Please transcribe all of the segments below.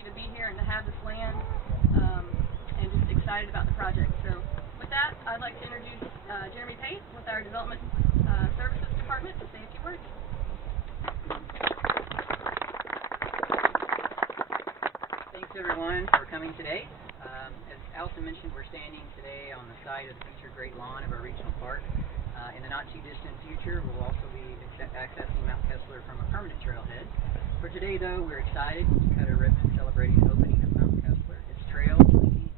happy to be here and to have this land, and just excited about the project. So with that, I'd like to introduce Jeremy Pate with our Development Services Department to say a few words. Thanks everyone for coming today. As Allison mentioned, we're standing today on the site of the future Great Lawn of our regional park. In the not too distant future, we'll also be accessing Mount Kessler from a permanent trailhead. For today though, we're excited to cut a ribbon celebrating the opening of Mount Kessler, its trails,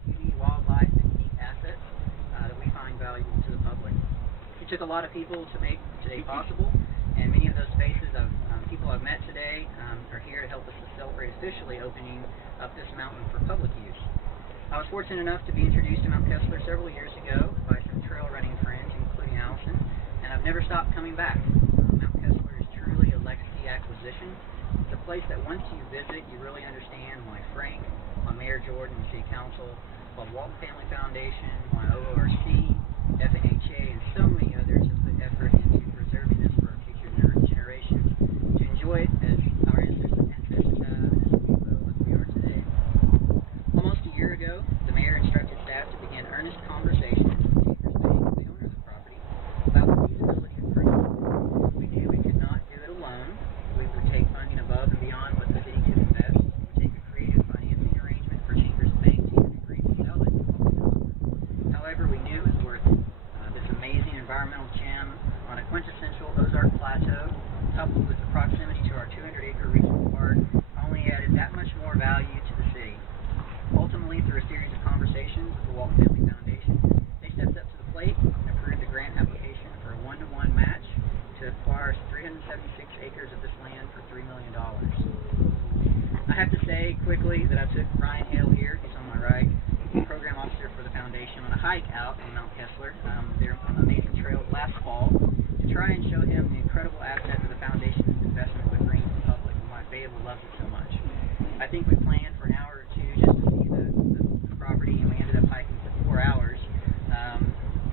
unique wildlife, and unique assets that we find valuable to the public. It took a lot of people to make today possible, and many of those faces of people I've met today are here to help us to celebrate officially opening up this mountain for public use. I was fortunate enough to be introduced to Mount Kessler several years ago by some trail running friends, including Allison, and I've never stopped coming back. Mount Kessler is truly a legacy acquisition. It's a place that once you visit, you really understand why Frank, why Mayor Jordan and City Council, why Walton Family Foundation, why OORC, FNHA, and so many others have put effort into preserving this for our future generations to enjoy it as our ancestors have, as we are today. Almost a year ago, the mayor instructed staff to begin earnest conversations with Chambers Bank, the owner of the property, about the feasibility of purchasing. We knew we could not do it alone. We would take funding above and beyond what the city could invest. We would take a creative financing arrangement for Chambers Bank to agree to sell it. However, we knew it was worth it. This amazing environmental gem on a quintessential Ozark plateau, coupled with the proximity to our 200-acre regional park, only added that much more value to the city. Ultimately, through a series of conversations with the Walton Family Foundation, they stepped up to the plate and approved the grant application for a 1-to-1 match to acquire 376 acres of this land for $3 million. I have to say quickly that I took Ryan Hale here, he's on my right, program officer for the foundation, on a hike out on Mount Kessler, there on the amazing trail last fall, to try and show him the incredible asset that the foundation's investment would bring to the public and why Fayetteville loves it so much. I think we planned for an hour or two just to see the property, and we ended up hiking for 4 hours,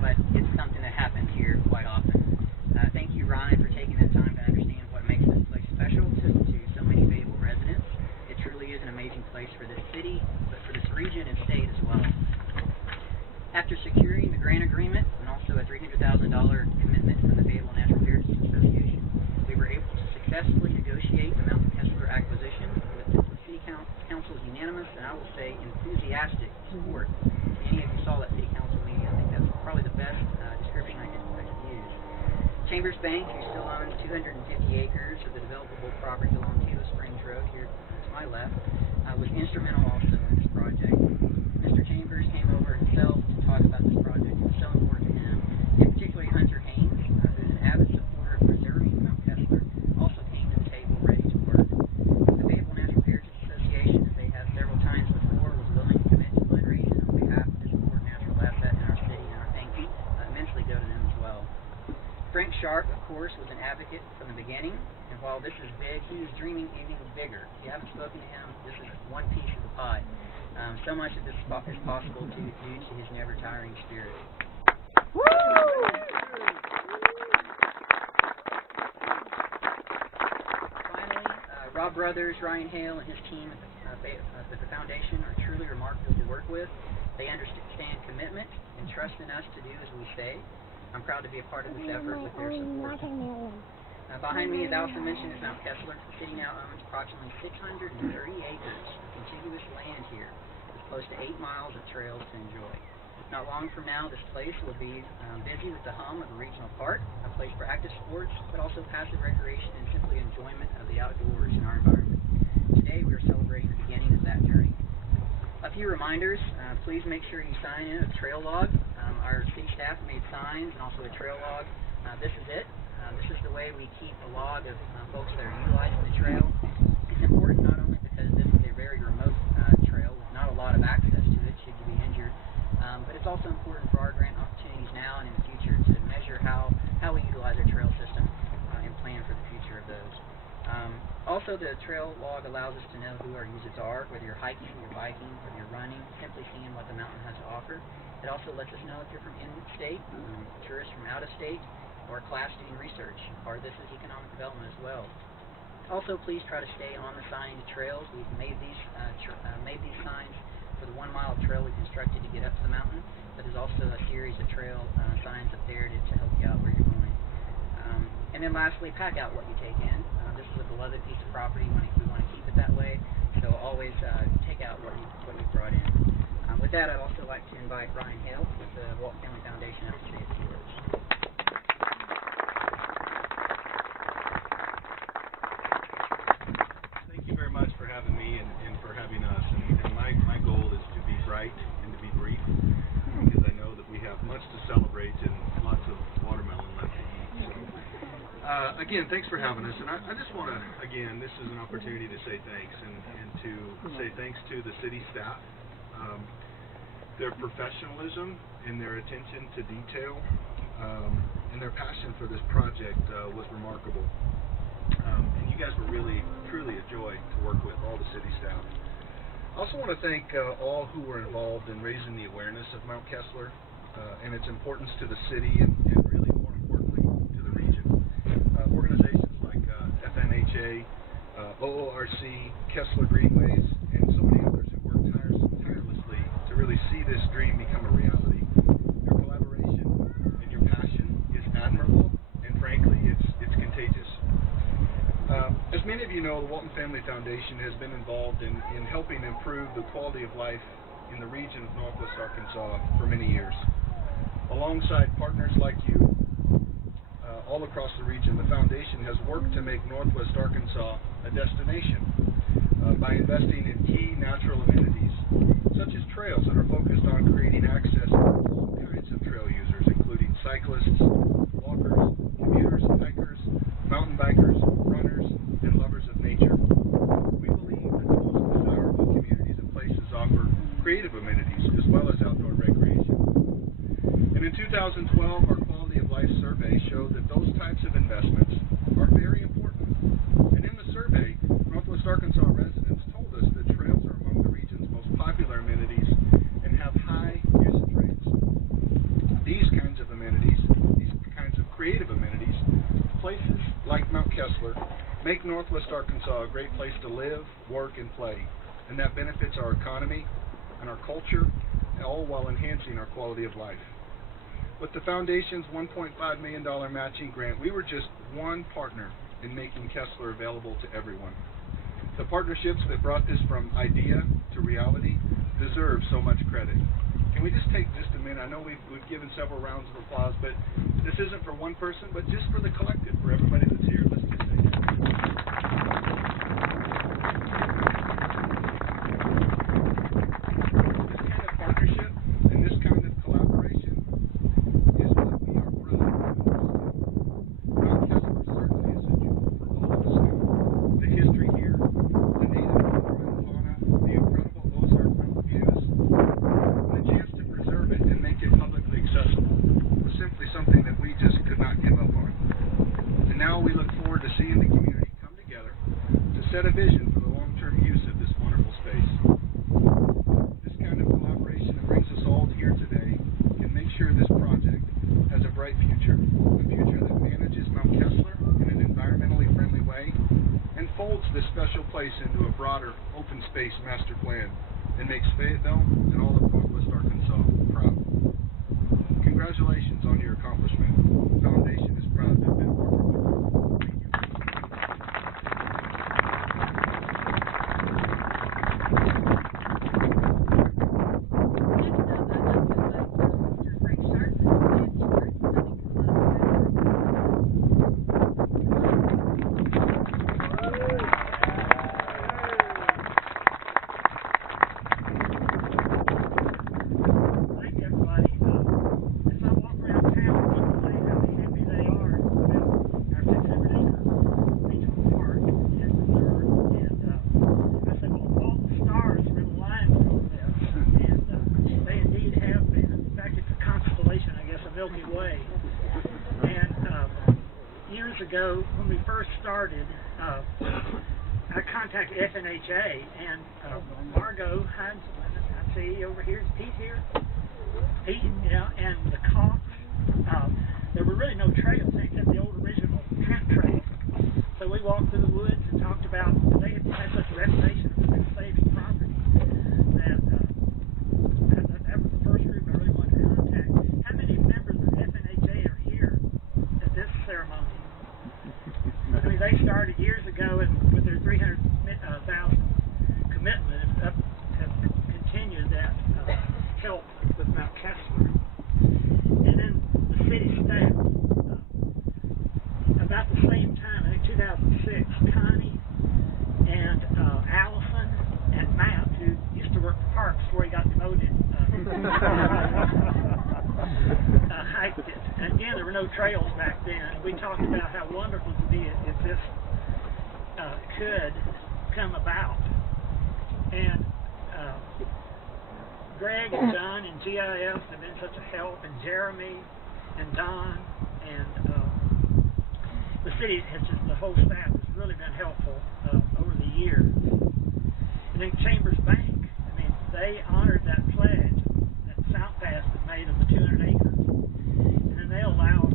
but it's something that happens here quite often. Thank you, Ryan, for taking that time to understand what makes this place special to so many Fayetteville residents. It truly is an amazing place for this city, but for this region and state as well. After securing the grant agreement and also a $300,000 commitment from the Fayetteville Natural Heritage Association, we were able to successfully negotiate the Mount Kessler acquisition with the City Council's unanimous and I will say enthusiastic support. Many of you saw that City Council meeting. I think that's probably the best description I could use. Chambers Bank, who still owns 250 acres of the developable property along Taylor Springs Road here to my left, was instrumental also in this project. Mr. Chambers came over himself to talk about this project. It was so important to him, and particularly Hunter Haynes, who is an avid supporter of preserving Mount Kessler, also came to the table ready to work. The Fayetteville Natural Heritage Association, as they have several times before, was willing to commit to fundraising on behalf of this important natural asset in our city, and our thanks immensely go to them as well. Frank Sharp, of course, was an advocate from the beginning, and while this is big, he was dreaming even bigger. If you haven't spoken to him, this is one piece of the pie. So much of this is possible due to his never-tiring spirit. Woo! Finally, Rob Brothers, Ryan Hale, and his team at the foundation are truly remarkable to work with. They understand commitment and trust in us to do as we say. I'm proud to be a part of this effort with their support. Behind me, as Allison mentioned, is Mount Kessler. The city now owns approximately 630 acres of contiguous land here, with close to 8 miles of trails to enjoy. Not long from now, this place will be busy with the hum of a regional park, a place for active sports, but also passive recreation and simply enjoyment of the outdoors in our environment. Today, we are celebrating the beginning of that journey. A few reminders, please make sure you sign in a trail log. Our city staff made signs and also a trail log. This is it. This is the way we keep a log of folks that are utilizing the trail. It's important not only because this is a very remote trail with not a lot of access to it should you be injured, but it's also important for our grant opportunities now and in the future to measure how we utilize our trail system and plan for the future of those. Also, the trail log allows us to know who our users are, whether you're hiking, you're biking, or you're running, simply seeing what the mountain has to offer. It also lets us know if you're from in-state, tourists from out of state, or a class doing research. Part of this is economic development as well. Also, please try to stay on the signed trails. We've made these signs for the 1 mile of trail we constructed to get up to the mountain, but there's also a series of trail signs up there to help you out where you're going. And then lastly, pack out what you take in. This is a beloved piece of property. We want to keep it that way, so always take out what you brought in. With that, I'd also like to invite Ryan Hill with the Walton Family Foundation up to say a few words. Thank you very much for having me and for having us. And my goal is to be bright and to be brief, because I know that we have much to celebrate and lots of watermelon left to eat. So, again, thanks for having us. And I just want to, again, this is an opportunity to say thanks and to say thanks to the city staff. Their professionalism and their attention to detail and their passion for this project was remarkable. And you guys were really, truly a joy to work with, all the city staff. I also want to thank all who were involved in raising the awareness of Mount Kessler and its importance to the city and really more importantly to the region. Organizations like FNHA, OORC, Kessler Greenways, and so many others who worked tirelessly to really see this dream become a reality. Your collaboration and your passion is admirable, and frankly, it's contagious. As many of you know, the Walton Family Foundation has been involved in helping improve the quality of life in the region of Northwest Arkansas for many years. Alongside partners like you, all across the region, the foundation has worked to make Northwest Arkansas a destination by investing in key natural amenities, such as trails that are focused on creating access for all kinds of trail users, including cyclists, walkers, commuters, hikers, mountain bikers, runners, and lovers of nature. We believe that the most desirable communities and places offer creative amenities as well as outdoor recreation. And in 2012, our Quality of Life survey showed that those types of investments are very important. And in the survey, Northwest Arkansas residents told us that trails are among the region's most popular amenities and have high usage rates. These kinds of amenities, these kinds of creative amenities, places like Mount Kessler, make Northwest Arkansas a great place to live, work, and play. And that benefits our economy and our culture, all while enhancing our quality of life. With the Foundation's $1.5 million matching grant, we were just one partner in making Kessler available to everyone. The partnerships that brought this from idea to reality deserve so much credit. Can we just take just a minute? I know we've given several rounds of applause, but this isn't for one person, but just for the collective, for everybody that's here. Let's just say that. This kind of partnership and this kind of collaboration is what we are proud of. Mount Kessler certainly is a jewel for all of us now. The history here, the native flora and fauna, the incredible Ozark mountain views, and the chance to preserve it and make it publicly accessible was simply something that we just could not give up on. And now we look forward to seeing the community come together to set a vision for the long-term use of this wonderful space. This kind of collaboration that brings us all here today can make sure this project has a bright future, a future that manages Mount Kessler in an environmentally friendly way and folds this special place into a broader open space master plan and makes Fayetteville and all of Northwest Arkansas proud. Congratulations on your accomplishment. The Foundation is proud to have been a partner with you. Milky Way. And years ago, when we first started, I contacted FNHA, and Margot, I see over here, is Pete here? Pete, and the Cox. There were really no trails except the old original Trent Trail. So we walked through the woods and talked talked about they had such a reputation for saving property that that was the first group I really wanted to contact. How many members of FNHA are here at this ceremony? I mean, they started years ago and with their 300,000 commitment have continued that help with Mount Kessler. And then the city staff, about the same time, I think 2006, Connie and Allison and Matt, who used to work for Parks before he got demoted, hiked it. And again, there were no trails back then. We talked about how wonderful it would be if this could come about. And Greg and Don and GIF have been such a help, and Jeremy and Don and the city has just, the whole staff has really been helpful over the years. And then Chambers Bank, I mean, they honored that pledge that South Pass had made of the 200 acres. And then they allowed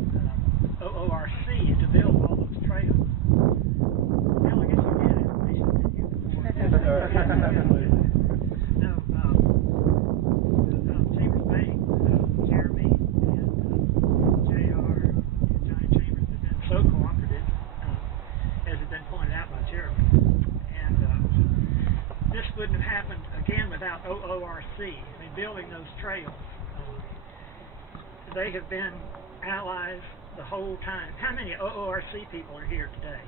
OORC to build all those trails. Well, I guess you did information in here before. No, Chambers Bank, Jeremy and JR and Johnny Chambers have been so cooperative, as has been pointed out by Jeremy. And this wouldn't have happened again without OORC. I mean, building those trails. They have been allies the whole time. How many OORC people are here today?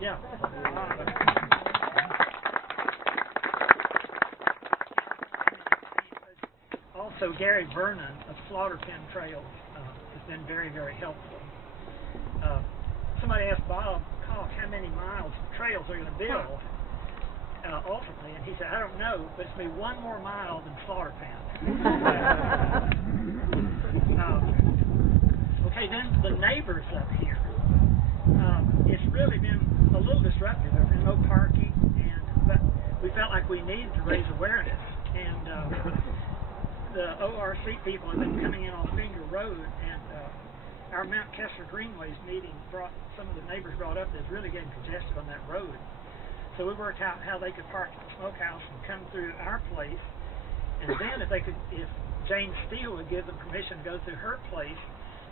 Yeah. Also, Gary Vernon of Slaughter Pen Trails has been very, very helpful. Somebody asked Bob Koch how many miles of trails they're going to build ultimately, and he said, I don't know, but it's going to be one more mile than Slaughter Pen. Okay, then the neighbors up here. It's really been a little disruptive. There's been no parking, but we felt like we needed to raise awareness. And the ORC people have been coming in on Finger Road, and our Mount Kessler Greenways meeting brought some of the neighbors brought up that it's really getting congested on that road. So we worked out how they could park at the smokehouse and come through our place, and then if Jane Steele would give them permission to go through her place,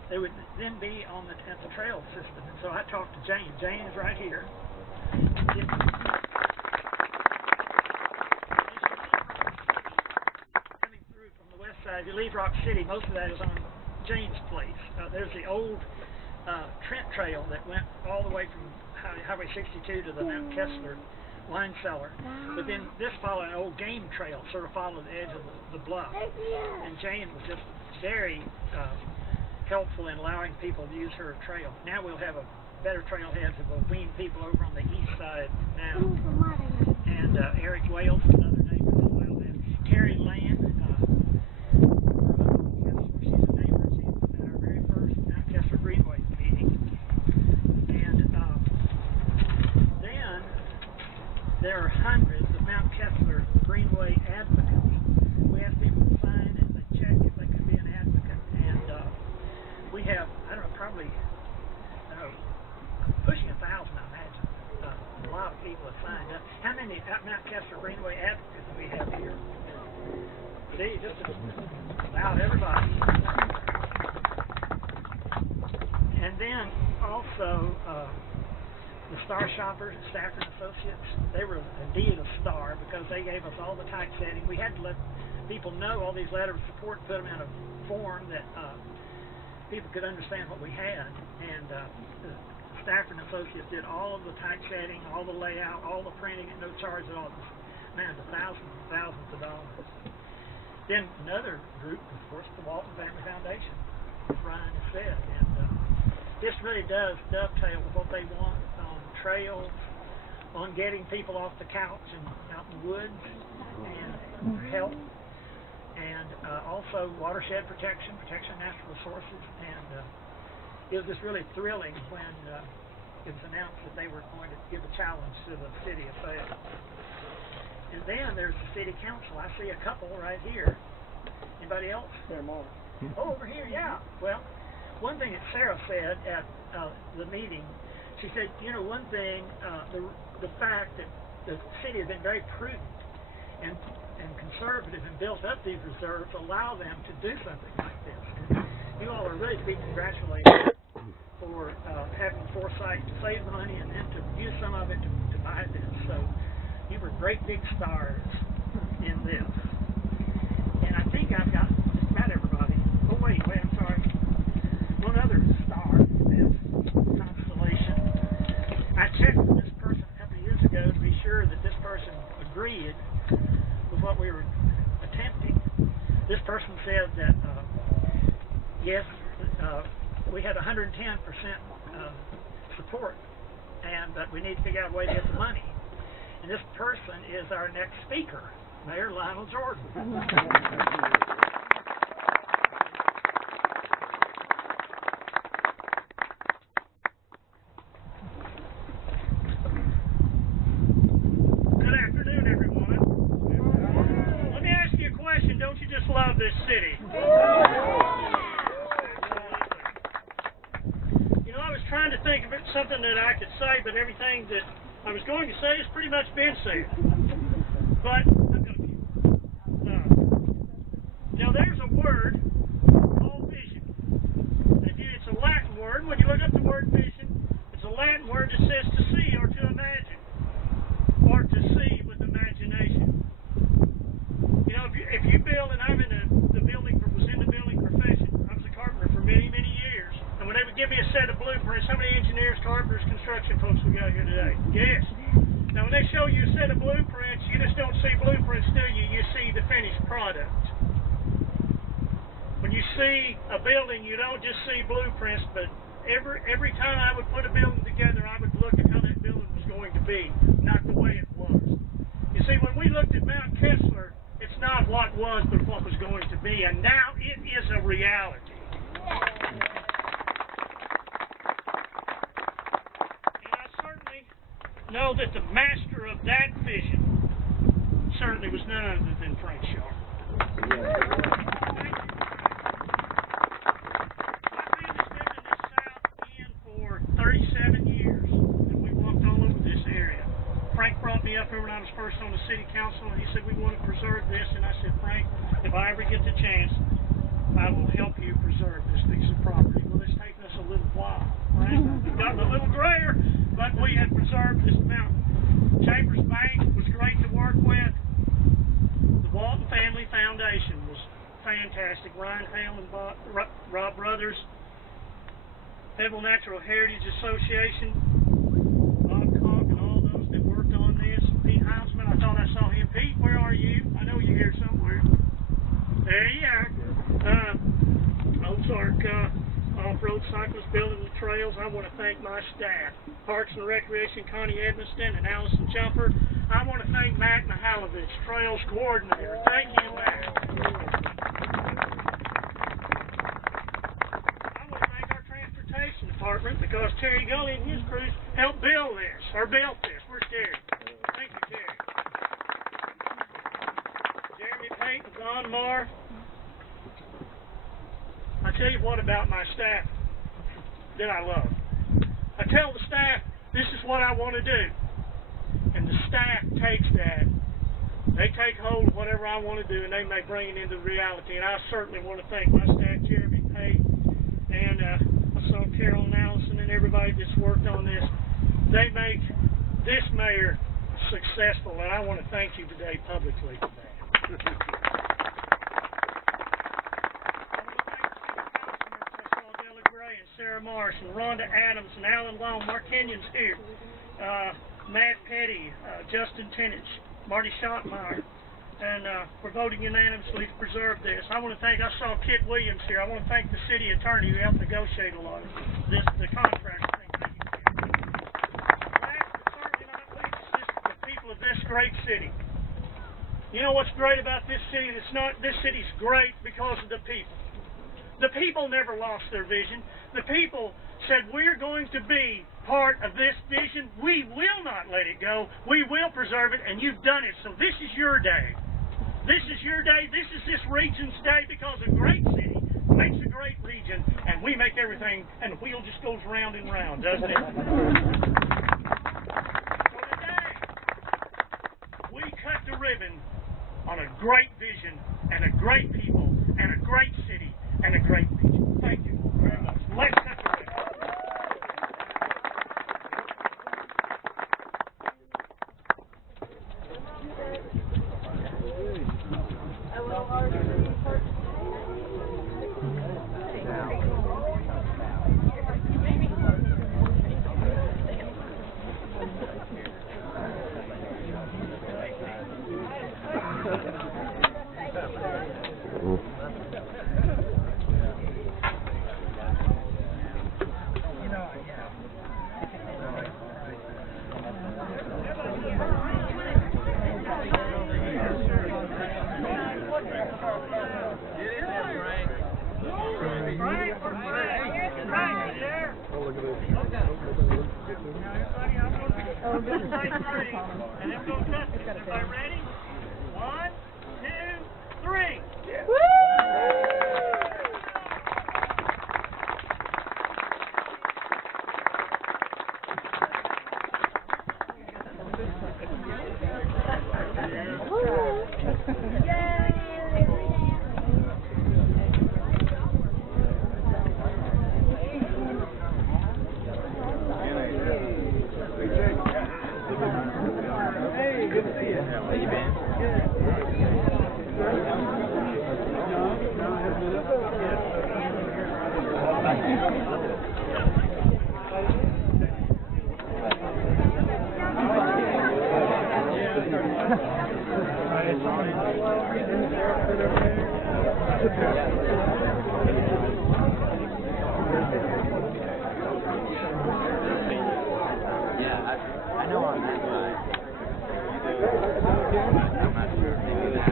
they would then be on at the trail system. And so I talked to Jane. Jane is right here. Coming through from the west side, if you leave Rock City, most of that is on Jane's place. There's the old Trent Trail that went all the way from Highway 62 to the Mount Kessler wine cellar. But then this followed an old game trail, sort of followed the edge of the bluff. And Jane was just very helpful in allowing people to use her trail. Now we'll have a better trailhead that will wean people over on the east side now. And Eric Wales, another neighbor that allowed that. Carrie Land, she's a neighbor. She was at our very first Mount Kessler Greenway meeting. And then there are hundreds of Mount Kessler Greenway advocates. We asked people to sign and to check if they could be an advocate. And we have, I don't know, probably pushing 1,000, I imagine. A lot of people have signed up. How many Mount Kessler Greenway advocates do we have here? See, just about everybody. And then also the Star Shoppers at Stafford Associates, they were indeed a star because they gave us all the typesetting. We had to let people know all these letters of support, put them in a form that people could understand what we had. And Stafford Associates did all of the typesetting, all the layout, all the printing at no charge at all. It was, man, thousands and thousands of dollars. Then another group, of course, the Walton Family Foundation, as Ryan has said. And this really does dovetail with what they want on trails, on getting people off the couch and out in the woods, and help. And also watershed protection of natural resources. And it was just really thrilling when it was announced that they were going to give a challenge to the city of Fayette. And then there's the city council. I see a couple right here. Anybody else? There more. Oh, over here, yeah. Well, one thing that Sarah said at the meeting, she said, you know, one thing, the fact that the city has been very prudent and conservative and built up these reserves allow them to do something like this. And you all are really to be congratulated for having foresight to save the money and then to use some of it to buy this. So you were great big stars in this. And I think I've got just about everybody. Oh, wait, I'm sorry. One other star in this constellation. I checked with this person a couple of years ago to be sure that this person agreed with what we were attempting. This person said that, yes, we had 110% support, but we need to figure out a way to get the money. And this person is our next speaker, Mayor Lionel Jordan. Good afternoon, everyone. Let me ask you a question. Don't you just love this city? Trying to think of something that I could say, but everything that I was going to say has pretty much been said. But I'm going to now there's a word called vision. It's a Latin word. When you look up the word vision, it's a Latin word that says to see or to imagine, or to see with imagination. You know, if you build, and I'm in the building profession. I was a carpenter for many years. And when they would give me a set of blueprints, how many engineers, carpenters, construction folks we got here today? Yes. Now when they show you a set of blueprints, you just don't see blueprints, do you? You see the finished product. When you see a building, you don't just see blueprints, but every time I would put a building together, I would look at how that building was going to be, not the way it was. You see, when we looked at Mount Kessler, it's not what was, but what was going to be, and now it is a reality. Know that the master of that vision certainly was none other than Frank Sharp. My family's lived in this South End for 37 years, and we walked all over this area. Frank brought me up here when I was first on the city council, and he said, we want to preserve this, and I said, Frank, if I ever get the chance, I will help you preserve this piece of property. Well, it's taken us a little while, right? We've gotten a little grayer, but we have preserved this mountain. Chambers Bank was great to work with. The Walton Family Foundation was fantastic. Ryan Hale and Rob Brothers. Pebble Natural Heritage Association. Bob Cock and all those that worked on this. Pete Heisman, I thought I saw him. Pete, where are you? I know you're here somewhere. There you are. Ozark Off-Road Cyclists building the trails. I want to thank my staff. Parks and Recreation, Connie Edmiston and Allison Jumper. I want to thank Matt Mihalovich, Trails Coordinator. Thank you, Matt. I want to thank our Transportation Department because Terry Gully and his crews helped build this. Where's Terry? Thank you, Terry. Jeremy Pate and Don Marr. I tell you what about my staff that I love. I tell the staff, this is what I want to do. And the staff takes that. They take hold of whatever I want to do, and they may bring it into reality. And I certainly want to thank my staff, Jeremy Pate, and I saw Carolyn Allison and everybody that's worked on this. They make this mayor successful, and I want to thank you today publicly for that. And Sarah Marsh and Rhonda Adams and Alan Long, Mark Kenyon's here, Matt Petty, Justin Tenich, Marty Schottmeyer, and we're voting unanimously to preserve this. I want to thank, I saw Kit Williams here. I want to thank the city attorney who helped negotiate a lot of this, the contract thing. Thank you, Kit. Last but certainly not least, just the people of this great city. You know what's great about this city? This city's great because of the people. The people never lost their vision. The people said, we're going to be part of this vision. We will not let it go. We will preserve it, and you've done it. So this is your day. This is your day. This is this region's day because a great city makes a great region, and we make everything, and the wheel just goes round and round, doesn't it? So today, we cut the ribbon on a great vision, and a great people, and a great city, and a great region. Thank you very much. Let's cut the ribbon. And then go test it. Everybody ready? 1, 2, 3. Woo! I know on that side. I'm not sure if they do that.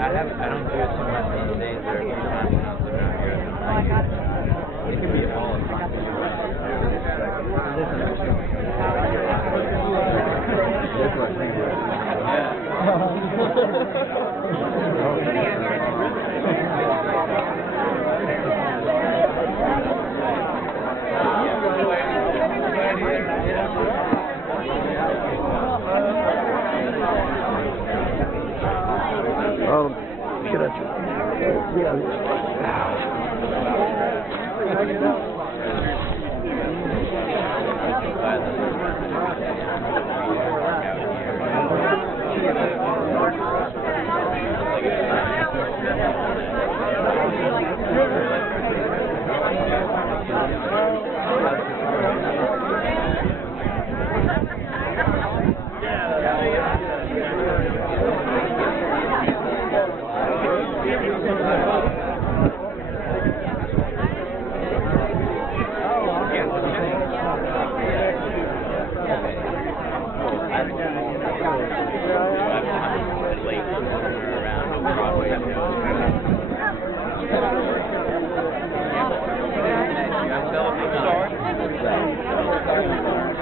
I don't do it too much these days. There are a few times when I was around here. It can be a ball of fun.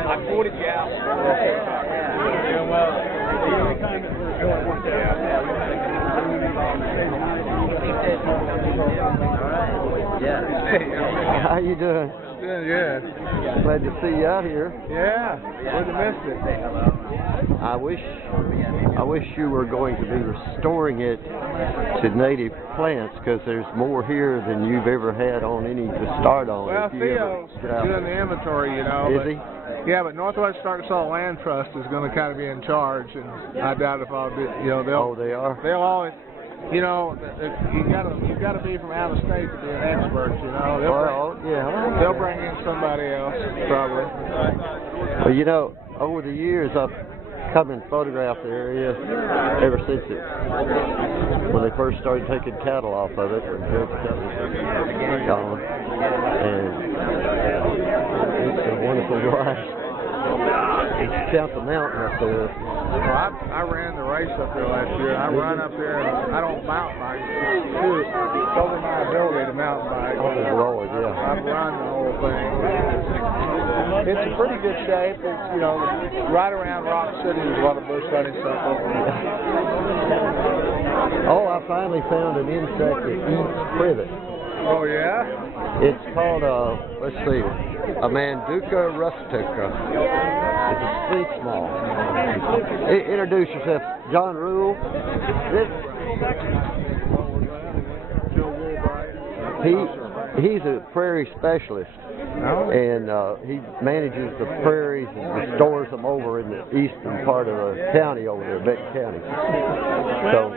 I quoted you out. Doing well. Yeah. How you doing? Doing good. Glad to see you out here. Yeah. Wouldn't have missed it. I wish you were going to be restoring it to native plants, because there's more here than you've ever had on any to start on. Well, if you ever Theo's get out doing there. the inventory, you know. Is but, he? Yeah, but Northwest Arkansas Land Trust is going to kind of be in charge, and I doubt if I'll be, you know, Oh, they are? they'll always, you know, you gotta be from out of state to be an expert, you know. They'll bring in somebody else, probably. Well, you know, over the years, I've come and photograph the area ever since when they first started taking cattle off of it. When Judge Cutler was gone, and it's a wonderful ride. Count the mountain up there. Well, I ran the race up there last year. I run up there, and I don't mountain bike. It's over my ability to mountain bike. Oh, Lord, yeah. I've run the whole thing. It's in pretty good shape. It's, you know, right around Rock City is a lot of bush honeysuckle. Oh, I finally found an insect that eats privet. Oh, yeah? It's called, let's see, a Manduca rustica. It's a sleep small. Introduce yourself, John Rule. He's a prairie specialist, and he manages the prairies and stores them over in the eastern part of the county over there, Benton County. So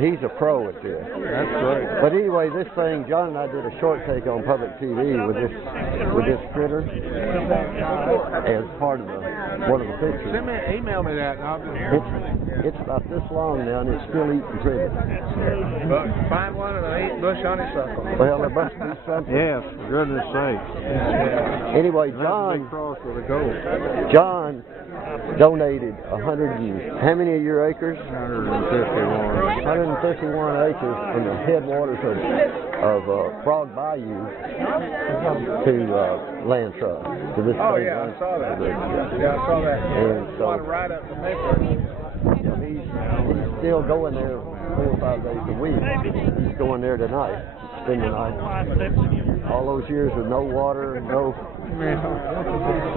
he's a pro at this. That's great. But anyway, this thing, John and I did a short take on public TV with this critter as part of one of the pictures. Email me that. And I'll it's about this long now, and it's still eating privet. But find one of the 8 bush honeysuckle. Well, there must be something. Yes, for goodness sake. Anyway, Cross with a gold. John donated 100 and how many of your acres? 151 acres from the headwaters of Frog Bayou to Land Trust. To this Oh yeah, I saw that. Yeah, I saw that. And so Right up the Maple. he's still going there 4 or 5 days a week. He's going there tonight, spend the night. All those years with no water, no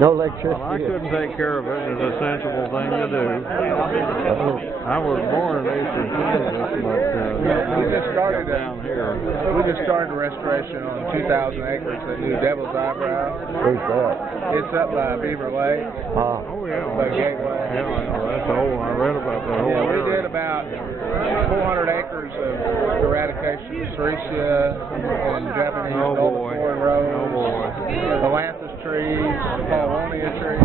electricity. Well, I couldn't take care of it. It's a sensible thing to do. I was born in Eastern Kansas, but we just started down here. We just started a restoration on 2,000 acres at New Devil's Eyebrow. Where's that? It's up by Beaver Lake. Oh yeah, by Gateway. Yeah, I know. That's whole. I read about that whole. Yeah, we did about 400 acres of eradication of Ceresia and Japanese foreign rose. Oh boy. Atlantis trees, Paulownia trees.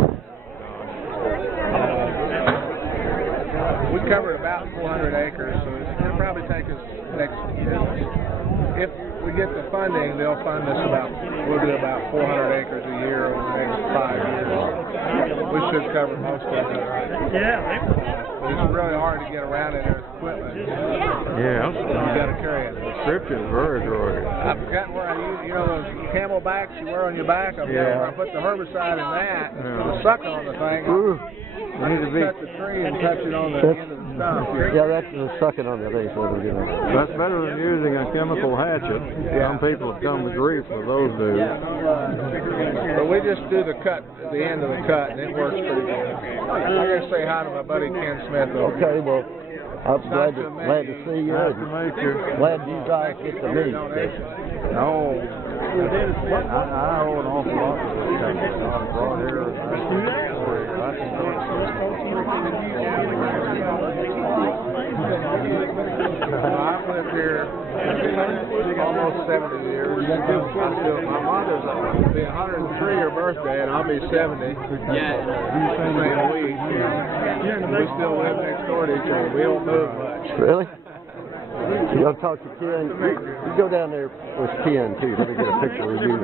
We covered about 400 acres, so it'll probably take us if we get the funding, they'll fund us we'll do about 400 acres a year over the next 5 years. We should cover most of it. But it's really hard to get around it with equipment. Yeah. You got to carry it. The description is very rugged. I forgot where I use, those camelbacks you wear on your back. I put the herbicide in that, and sucking on the thing. I need to touch the tree and touch it on the end of the stump. Yeah, that's the sucking on the thing. That's better than using a chemical hatchet. Some people have come to grief with those dudes. But we just do the cut at the end of the cut, and it works pretty good. I gotta say hi to my buddy Ken Smith. Okay, well, I'm glad to see you. Nice to meet you. Glad you guys get to meet. Oh, I owe an awful lot to this company. I was brought here. I've lived here almost 70 years. My mother's will be 103 her birthday, and I'll be 70. We still live next door to each other. We don't move much. Really? You want to talk to Ken? You go down there with Ken, too. Let me get a picture of you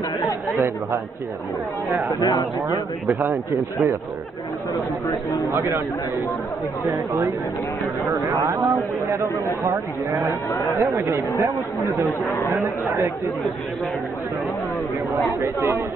standing behind Ken there. Behind Ken Smith there. I'll get on your page. Exactly. I know we had a little party. That was one of those unexpected events. Great seeing you.